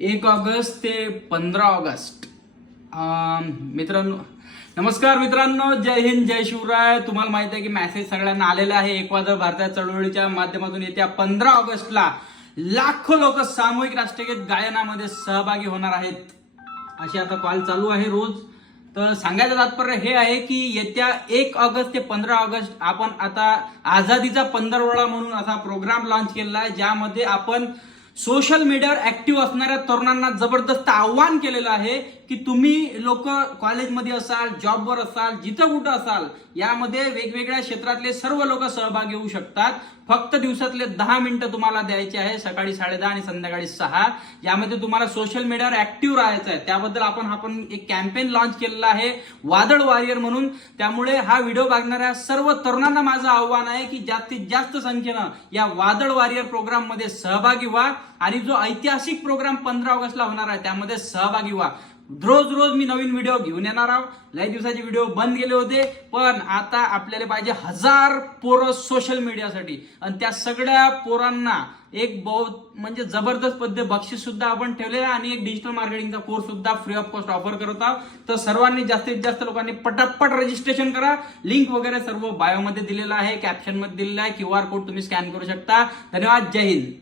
1 August ते 15 August. मित्रांनो नमस्कार मित्रांनो, जय हिंद जय शिवराय। तुम्हाला माहित आहे की मेसेज सगळ्यांना आलेला आहे। एक वाजता भारतीय चळवळीच्या माध्यमातून येत्या 15 ऑगस्टला लाखो लोक सामूहिक राष्ट्रगीत गायनामध्ये सहभागी होणार आहेत, अशी आता कॉल चालू आहे रोज। तर सांगायचं तात्पर्य हे आहे की येत्या 1 ऑगस्ट ते 15 ऑगस्ट आपण आता आझादीचा 15 म्हणून असा प्रोग्राम लॉन्च केलेला आहे, ज्यामध्ये आपण सोशल मीडियावर ऍक्टिव्ह असणाऱ्या तरुणांना जबरदस्त आव्हान केलेलं आहे की तुम्ही लोक कॉलेजमध्ये असाल, जॉबवर असाल, जिथं कुठं असाल, यामध्ये वेगवेगळ्या क्षेत्रातले सर्व लोक सहभागी होऊ शकतात। फक्त दिवसातले 10 मिनिटं तुम्हाला द्यायचे आहे, सकाळी 10:30 आणि संध्याकाळी 6। यामध्ये तुम्हाला सोशल मीडियावर ऍक्टिव्ह राहायचं आहे। त्याबद्दल आपण एक कॅम्पेन लॉन्च केलेला आहे, वादळ वॉरियर म्हणून। त्यामुळे हा व्हिडिओ बघणाऱ्या सर्व तरुणांना माझं आव्हान आहे की जास्तीत जास्त संख्येनं या वादळ वॉरियर प्रोग्राम मध्ये सहभागी व्हा आणि जो ऐतिहासिक प्रोग्राम 15 ऑगस्टला होणार आहे त्यामध्ये सहभागी व्हा। रोज रोज मी नवीन व्हिडिओ घेऊन येणार आहोत। लई दिवसाचे व्हिडिओ बंद केले होते, पण आता आपल्याला पाहिजे 1000 पोरं सोशल मीडियासाठी, आणि त्या सगळ्या पोरांना एक म्हणजे जबरदस्त पद्धत बक्षीस सुद्धा आपण ठेवलेला आहे आणि एक डिजिटल मार्केटिंगचा कोर्स सुद्धा फ्री ऑफ कॉस्ट ऑफर करत आहोत। तर सर्वांनी जास्तीत जास्त लोकांनी पटापट रजिस्ट्रेशन करा। लिंक वगैरे सर्व बायो मध्ये दिलेला आहे, कॅप्शन मध्ये दिलेला आहे, QR कोड तुम्ही स्कॅन करू शकता। धन्यवाद, जय हिंद।